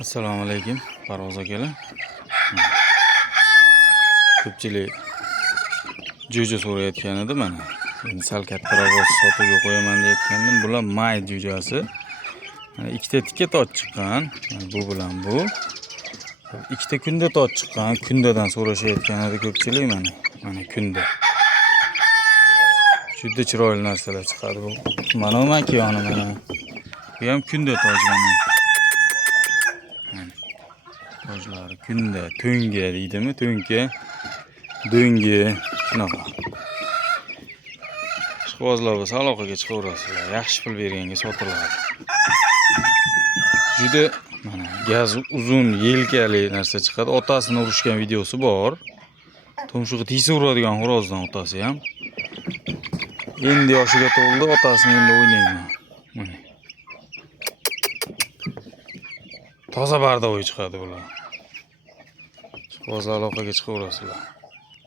Assalomu alaykum, Parvoz akalar. Ko'pchilik jo'ja so'rayotgan edi mana. Endi sal kattaroq bo'lsa sotuvga qo'yaman deyotgandim. Bular may jo'jasi. Mana ikkita tikka tot chiqqan. Bu bilan bu. Ikkita kunda tot chiqqan. Kundadan so'rashayotgan edi ko'pchilik mana. Mana kunda. Juda chiroyli narsalar chiqadi bu. Mana makiyoni mana. Bu ham kunda toj mana. Tojlari kunda, to'nga deydimi? To'nka, do'ngi, shunaqa. Ishqibozlar bo'lsa aloqaga chiqaverasizlar. Yaxshi pul berganga sotiladi. Juda mana gaz uzun, yelkali narsa chiqadi. Otasini urishgan videosi bor. Tumshug'i tiysa uradigan xo'rozdan otasi ham. Endi yoshiga to'ldi, otasini endi o'ynayman. Mana. Toza barda o'y chiqadi bular. Ishqibozlar aloqaga chiqaverasizlar.